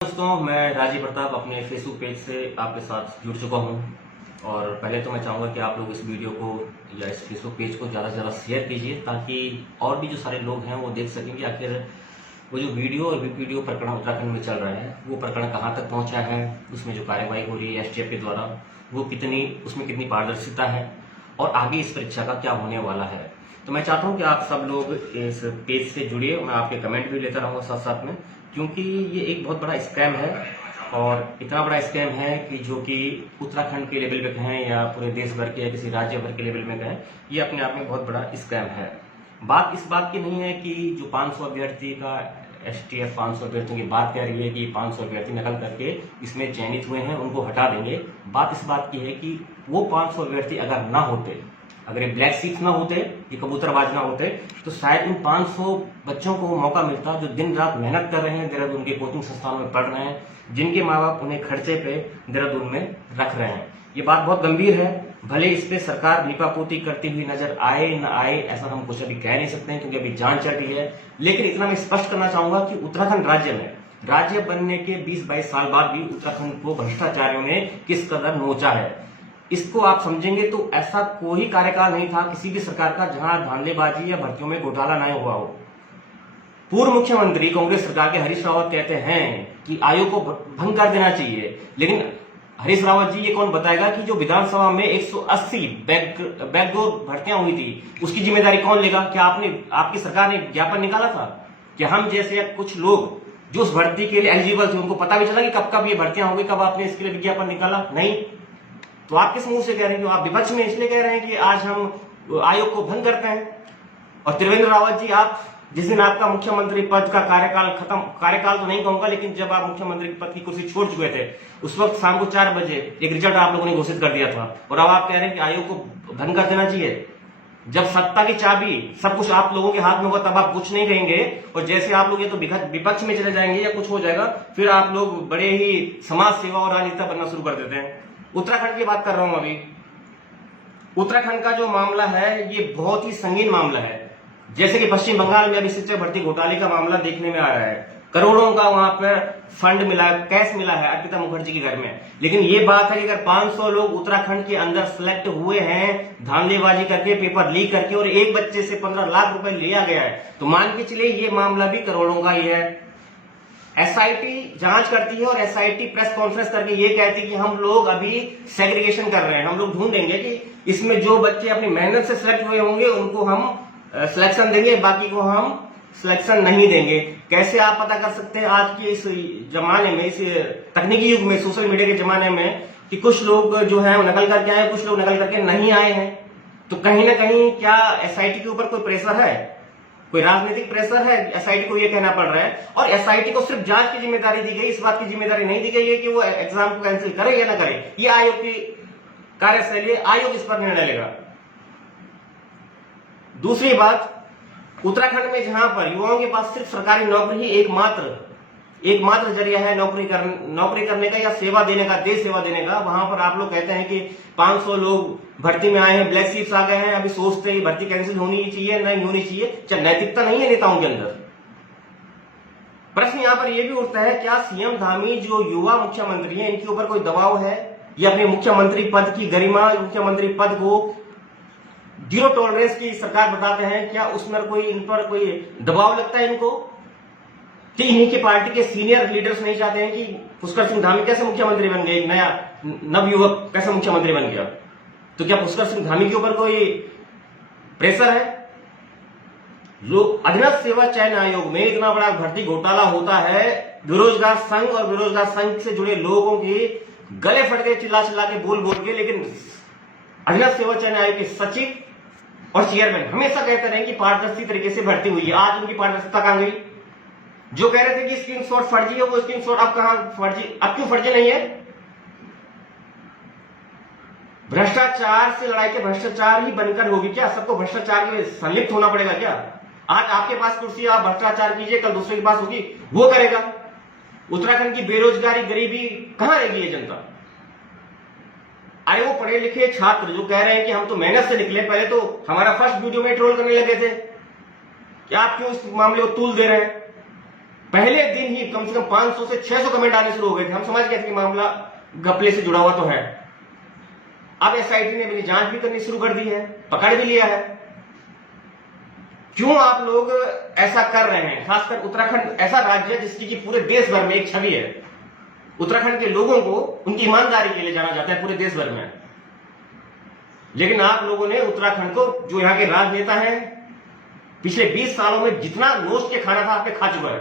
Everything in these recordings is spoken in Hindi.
दोस्तों, मैं राजीव प्रताप अपने फेसबुक पेज से आपके साथ जुड़ चुका हूं। और पहले तो मैं चाहूँगा कि आप लोग इस वीडियो को या इस फेसबुक पेज को ज़्यादा से ज़्यादा शेयर कीजिए, ताकि और भी जो सारे लोग हैं वो देख सकें कि आखिर वो जो वीडियो और वीडियो प्रकरण उत्तराखंड में चल रहा है वो प्रकरण कहाँ तक पहुँचा है, उसमें जो कार्यवाही हो रही है एसटीएफ के द्वारा वो उसमें कितनी पारदर्शिता है और आगे इस परीक्षा का क्या होने वाला है। तो मैं चाहता हूँ कि आप सब लोग इस पेज से जुड़िए। मैं आपके कमेंट भी लेता रहूँगा साथ साथ में, क्योंकि ये एक बहुत बड़ा स्कैम है और इतना बड़ा स्कैम है कि जो कि उत्तराखंड के लेवल पे कहें या पूरे देश भर के या किसी राज्य भर के लेवल में कहें, ये अपने आप में बहुत बड़ा स्कैम है। बात इस बात की नहीं है कि जो 500 अभ्यर्थी का एसटीएफ 500 अभ्यर्थियों की बात कह रही है कि 500 अभ्यर्थी नकल करके इसमें चयनित हुए हैं, उनको हटा देंगे। बात इस बात की है कि वो 500 अभ्यर्थी अगर ना होते, अगर ये ब्लैक सीट्स ना होते, ये कबूतरबाज ना होते, तो शायद इन 500 बच्चों को मौका मिलता जो दिन रात मेहनत कर रहे हैं, देहरादून के कोचिंग संस्थानों में पढ़ रहे हैं, जिनके माँ बाप उन्हें खर्चे पे देहरादून में रख रहे हैं। ये बात बहुत गंभीर है। भले इस पे सरकार लीपापोती करती हुई नजर आए न आए, ऐसा हम कुछ अभी कह नहीं सकते हैं क्योंकि अभी जांच चल रही है। लेकिन इतना मैं स्पष्ट करना चाहूंगा कि उत्तराखंड राज्य बनने के 20-22 साल बाद भी उत्तराखंड को भ्रष्टाचारियों ने किस कदर नोचा है, इसको आप समझेंगे तो ऐसा कोई कार्यकाल नहीं था किसी भी सरकार का जहां धांधलीबाजी या भर्तियों में घोटाला नहीं हुआ हो। पूर्व मुख्यमंत्री कांग्रेस सरकार के हरीश रावत कहते हैं कि आयोग को भंग कर देना चाहिए, लेकिन हरीश रावत जी ये कौन बताएगा कि जो विधानसभा में 180 बैकडोर भर्तियां हुई थी उसकी जिम्मेदारी कौन लेगा? क्या आपकी सरकार ने ज्ञापन निकाला था कि हम जैसे कुछ लोग जो उस भर्ती के लिए एलिजिबल थे उनको पता भी चला कि कब कब ये भर्तियां होंगी, कब आपने इसके लिए विज्ञापन निकाला? नहीं। तो आप किस मुंह से कह रहे हैं? आप विपक्ष में इसलिए कह रहे हैं कि आज हम आयोग को भंग करते हैं। और त्रिवेंद्र रावत जी, आप जिस दिन आपका मुख्यमंत्री पद का कार्यकाल तो नहीं कहूंगा, लेकिन जब आप मुख्यमंत्री पद की कुर्सी छोड़ चुके थे उस वक्त शाम को 4 बजे एक रिजल्ट आप लोगों ने घोषित कर दिया था, और अब आप कह रहे हैं कि आयोग को भंग कर देना चाहिए। जब सत्ता की चाबी सब कुछ आप लोगों के हाथ में होगा तब आप कुछ नहीं कहेंगे, और जैसे आप लोग ये तो विपक्ष में चले जाएंगे या कुछ हो जाएगा, फिर आप लोग बड़े ही समाज सेवा और राजनीतिता बनना शुरू कर देते हैं। उत्तराखंड की बात कर रहा हूं अभी। उत्तराखंड का जो मामला है ये बहुत ही संगीन मामला है। जैसे कि पश्चिम बंगाल में अभी शिक्षक भर्ती घोटाले का मामला देखने में आ रहा है, करोड़ों का वहां पर फंड मिला, कैश मिला है अर्पिता मुखर्जी के घर में। लेकिन ये बात है कि अगर 500 लोग उत्तराखंड के अंदर सिलेक्ट हुए हैं धांधलीबाजी करके, पेपर लीक करके, और एक बच्चे से 15 लाख रुपए लिया गया है, तो मान के चलिए ये मामला भी करोड़ों का ही है। एसआईटी जांच करती है और एसआईटी प्रेस कॉन्फ्रेंस करके ये कहती है कि हम लोग अभी सेग्रीगेशन कर रहे हैं, हम लोग ढूंढेंगे कि इसमें जो बच्चे अपनी मेहनत से सिलेक्ट हुए होंगे उनको हम सिलेक्शन देंगे, बाकी को हम सिलेक्शन नहीं देंगे। कैसे आप पता कर सकते हैं आज के इस जमाने में, इस तकनीकी युग में, सोशल मीडिया के जमाने में, कि कुछ लोग जो है नकल करके आए, कुछ लोग नकल करके नहीं आए हैं? तो कहीं ना कहीं क्या एसआईटी के ऊपर कोई प्रेशर है, कोई राजनीतिक प्रेशर है? एसआईटी को ये कहना पड़ रहा है, और एसआईटी को सिर्फ जांच की जिम्मेदारी दी गई, इस बात की जिम्मेदारी नहीं दी गई है कि वो एग्जाम को कैंसिल करे या ना करे। ये आयोग की कार्यशैली, आयोग इस पर निर्णय लेगा। दूसरी बात, उत्तराखंड में जहां पर युवाओं के पास सिर्फ सरकारी नौकरी ही एकमात्र जरिया है नौकरी करने का या सेवा देने का, देश सेवा देने का, वहां पर आप लोग कहते हैं कि 500 लोग भर्ती में आए हैं, ब्लैक सीट्स आ गए हैं, अभी सोचते हैं भर्ती कैंसिल होनी चाहिए, नहीं होनी चाहिए। क्या नैतिकता नहीं है नेताओं के अंदर? प्रश्न यहां पर यह भी उठता है, क्या सीएम धामी जो युवा मुख्यमंत्री हैं इनके ऊपर कोई दबाव है? या अपने मुख्यमंत्री पद की गरिमा, मुख्यमंत्री पद को जीरो टॉलरेंस की सरकार बताते हैं, क्या उसमें कोई इन पर कोई दबाव लगता है इनको कि इन्हीं की पार्टी के सीनियर लीडर्स नहीं चाहते हैं कि पुष्कर सिंह धामी कैसे मुख्यमंत्री बन गए, नया नवयुवक कैसे मुख्यमंत्री बन गया? तो क्या पुष्कर सिंह धामी के ऊपर कोई प्रेशर है? जो अधीनस्थ सेवा चयन आयोग में इतना बड़ा भर्ती घोटाला होता है, बेरोजगार संघ और बेरोजगार संघ से जुड़े लोगों की गले फट गए चिल्ला चिल्ला के, बोल बोल के, लेकिन अधीनस्थ सेवा चयन आयोग के सचिव और चेयरमैन हमेशा कहते रहे कि पारदर्शी तरीके से भर्ती हुई है। आज उनकी पारदर्शिता कहां गई? जो कह रहे थे कि स्क्रीनशॉट फर्जी है, वो स्क्रीनशॉट अब कहां फर्जी, अब क्यों फर्जी नहीं है? भ्रष्टाचार से लड़ाई के भ्रष्टाचार ही बनकर होगी क्या? सबको भ्रष्टाचार में संलिप्त होना पड़ेगा क्या? आज आपके पास कुर्सी, आप भ्रष्टाचार कीजिए, कल दूसरे के पास होगी, वो करेगा। उत्तराखंड की बेरोजगारी, गरीबी कहां रहेगी ये जनता? अरे वो पढ़े लिखे छात्र जो कह रहे हैं कि हम तो मेहनत से निकले, पहले तो हमारा फर्स्ट वीडियो में ट्रोल करने लगे थे कि आप क्यों इस मामले को तूल दे रहे हैं। पहले दिन ही कम से कम 500 से 600 कमेंट आने शुरू हो गए थे। हम समझ गए थे कि मामला घपले से जुड़ा हुआ तो है। अब एसआईटी ने मेरी जांच भी करनी शुरू कर दी है, पकड़ भी लिया है। क्यों आप लोग ऐसा कर रहे हैं? खासकर उत्तराखंड ऐसा राज्य है जिसकी कि पूरे देश भर में एक छवि है। उत्तराखंड के लोगों को उनकी ईमानदारी के लिए जाना जाता है पूरे देश भर में। लेकिन आप लोगों ने उत्तराखंड को, जो यहाँ के राजनेता हैं, पिछले 20 सालों में जितना नोच के खाना था आपने खा चुका है।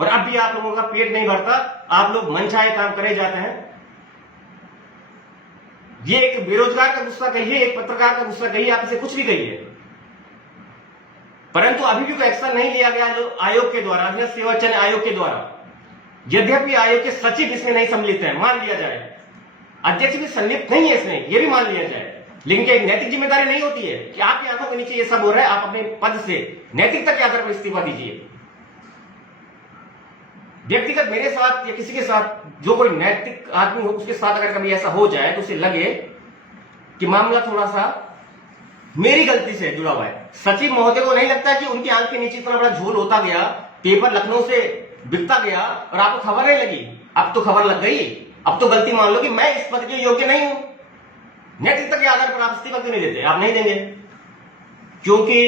और अब भी आप लोगों का पेट नहीं भरता, आप लोग मनचाहे काम करे जाते हैं। ये एक बेरोजगार का गुस्सा कहिए, एक पत्रकार का गुस्सा कहिए, आप इसे कुछ भी कहिए, परंतु अभी भी कोई एक्शन नहीं लिया गया जो आयोग के द्वारा, अध्यक्ष सेवा चयन आयोग के द्वारा। यद्यपि आयोग के सचिव इसमें नहीं सम्मिलित है, मान लिया जाए, अध्यक्ष भी संलिप्त नहीं है इसमें, यह भी मान लिया जाए, लेकिन क्या नैतिक जिम्मेदारी नहीं होती है कि आपकी आंखों के नीचे ये सब हो रहा है, आप अपने पद से नैतिकता के आधार पर इस्तीफा दीजिए। व्यक्तिगत मेरे साथ या किसी के साथ जो कोई नैतिक आदमी हो, उसके साथ अगर कभी ऐसा हो जाए तो उसे लगे कि मामला थोड़ा सा मेरी गलती से जुड़ा हुआ है। सचिव महोदय को नहीं लगता कि उनकी आंख के नीचे इतना बड़ा झोल होता गया, पेपर लखनऊ से बिकता गया और आपको खबर नहीं लगी। अब तो खबर लग गई, अब तो गलती मान लो कि मैं इस पद के योग्य नहीं हूं। नैतिकता के आधार पर आप इस्तीफा क्यों नहीं देते? आप नहीं देंगे क्योंकि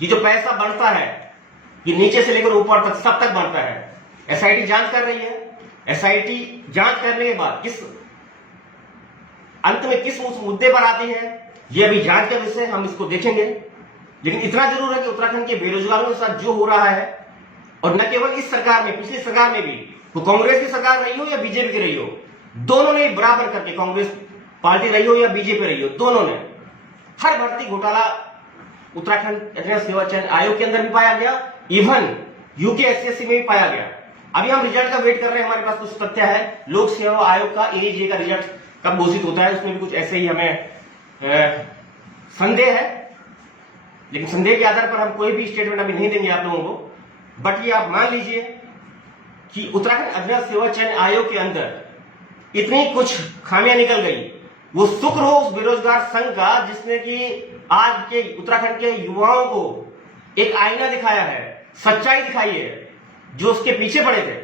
ये जो पैसा बढ़ता है ये नीचे से लेकर ऊपर तक सब तक बढ़ता है। एसआईटी जांच कर रही है, एसआईटी जांच करने के बाद किस अंत में किस मुद्दे पर आती है ये अभी जांच का विषय, हम इसको देखेंगे। लेकिन इतना जरूर है कि उत्तराखंड के बेरोजगारों के साथ जो हो रहा है, और न केवल इस सरकार में, पिछली सरकार में भी, वो कांग्रेस की सरकार रही हो या बीजेपी की रही हो, दोनों ने बराबर करके, कांग्रेस पार्टी रही हो या बीजेपी रही हो, दोनों ने हर भर्ती घोटाला उत्तराखंड अध्यक्ष सेवा चयन आयोग के अंदर भी पाया गया, इवन यूकेएसएससी में भी पाया गया। अभी हम रिजल्ट का वेट कर रहे हैं, हमारे पास कुछ तथ्य है। लोक सेवा आयोग का एजे का रिजल्ट कब घोषित होता है, उसमें भी कुछ ऐसे ही हमें संदेह है, लेकिन संदेह के आधार पर हम कोई भी स्टेटमेंट अभी नहीं देंगे आप लोगों को। बट ये आप मान लीजिए कि उत्तराखंड अध्यक्ष सेवा चयन आयोग के अंदर इतनी कुछ खामियां निकल गई। वो शुक्र हो उस बेरोजगार संघ का जिसने कि आज के उत्तराखंड के युवाओं को एक आईना दिखाया है, सच्चाई दिखाई है, जो उसके पीछे पड़े थे।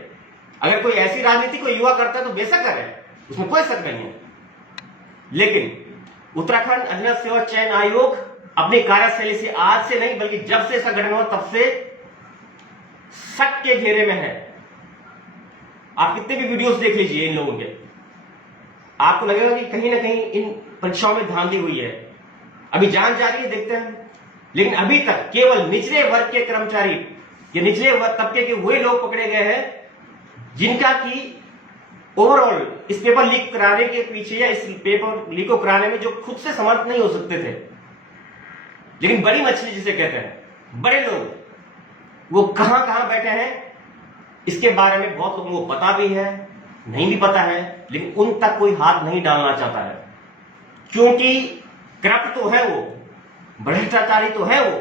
अगर कोई ऐसी राजनीति को युवा करता है तो बेशक करे, उसमें कोई शक नहीं है। लेकिन उत्तराखंड अध्यक्ष सेवा चयन आयोग अपनी कार्यशैली से आज से नहीं बल्कि जब से ऐसा घटना हुआ तब से शक के घेरे में है। आप कितने भी वीडियोस देख लीजिए इन लोगों के, आपको लगेगा कि कहीं ना कहीं इन परीक्षाओं में धांधली हुई है। अभी जांच जारी है, देखते हैं। लेकिन अभी तक केवल निचले वर्ग के कर्मचारी या निचले तबके के वे लोग पकड़े गए हैं जिनका की ओवरऑल इस पेपर लीक कराने के पीछे या इस पेपर लीक को कराने में जो खुद से समर्थ नहीं हो सकते थे, लेकिन बड़ी मछली जिसे कहते हैं, बड़े लोग, वो कहां कहां बैठे हैं इसके बारे में बहुत लोगों को पता भी है, नहीं भी पता है, लेकिन उन तक कोई हाथ नहीं डालना चाहता है। क्योंकि करप्ट तो है वो, भ्रष्टाचारी तो है वो,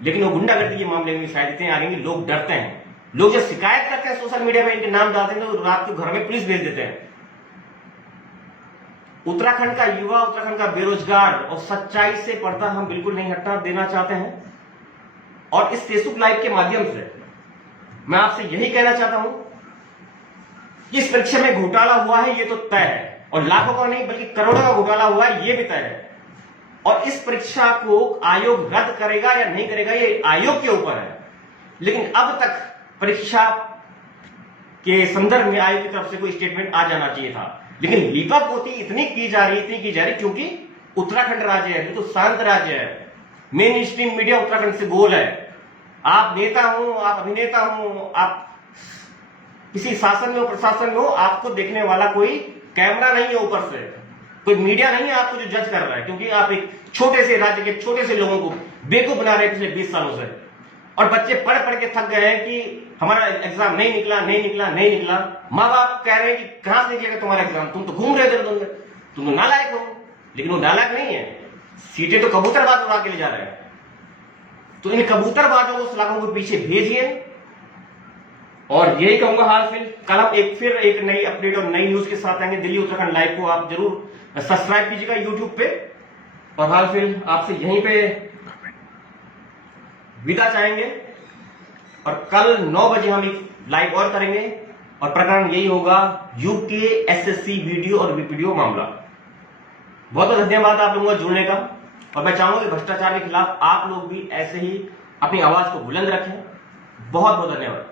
लेकिन वो गुंडागर्दी के मामले में शायद इतने आगे लोग डरते हैं। लोग जब शिकायत करते हैं सोशल मीडिया पे, इनके नाम डालते हैं तो रात को घर में पुलिस भेज देते हैं। उत्तराखंड का युवा, उत्तराखंड का बेरोजगार और सच्चाई से पर्दा हम बिल्कुल नहीं हटना देना चाहते हैं। और इस फेसबुक लाइव के माध्यम से मैं आपसे यही कहना चाहता हूं कि इस परीक्षा में घोटाला हुआ है ये तो तय है, और लाखों का नहीं बल्कि करोड़ों का घोटाला हुआ है ये भी तय है। और इस परीक्षा को आयोग रद्द करेगा या नहीं करेगा ये आयोग के ऊपर है। लेकिन अब तक परीक्षा के संदर्भ में आयोग की तरफ से कोई स्टेटमेंट आ जाना चाहिए था, लेकिन लीपापोती इतनी की जा रही क्योंकि उत्तराखंड राज्य है, तो शांत राज्य है, मेन स्ट्रीम मीडिया उत्तराखंड से गोल है। आप नेता हो, आप अभिनेता हो, आप किसी शासन में हो, प्रशासन में हो, आपको देखने वाला कोई कैमरा नहीं है ऊपर से, कोई मीडिया नहीं है आपको जो जज कर रहा है, क्योंकि आप एक छोटे से राज्य के छोटे से लोगों को बेवकूफ बना रहे हैं पिछले 20 सालों से। और बच्चे पढ़ पढ़ के थक गए हैं कि हमारा एग्जाम नहीं निकला। माँ बाप कह रहे हैं कि कहां से निकलेगा तुम्हारा एग्जाम, तुम तो घूम रहे हो इधर, तुम तो नालायक हो। लेकिन वो नालायक नहीं है, सीटें तो कबूतरबाज उड़ा के ले जा रहे हैं। तो इन कबूतरबाजों को सलाखों के पीछे भेजिए। और यही कहूंगा, हाल कल हम फिर एक नई अपडेट और नई न्यूज के साथ आएंगे। दिल्ली उत्तराखंड लाइव को आप जरूर सब्सक्राइब कीजिएगा यूट्यूब पे। और हाल आपसे यहीं पे विदा चाहेंगे। और कल 9 बजे हम एक लाइव और करेंगे और प्रकरण यही होगा यूके एसएससी वीडियो और वीडियो मामला। बहुत बहुत धन्यवाद आप लोगों का जुड़ने का, और मैं चाहूंगा कि भ्रष्टाचार के खिलाफ आप लोग भी ऐसे ही अपनी आवाज को बुलंद रखें। बहुत बहुत धन्यवाद।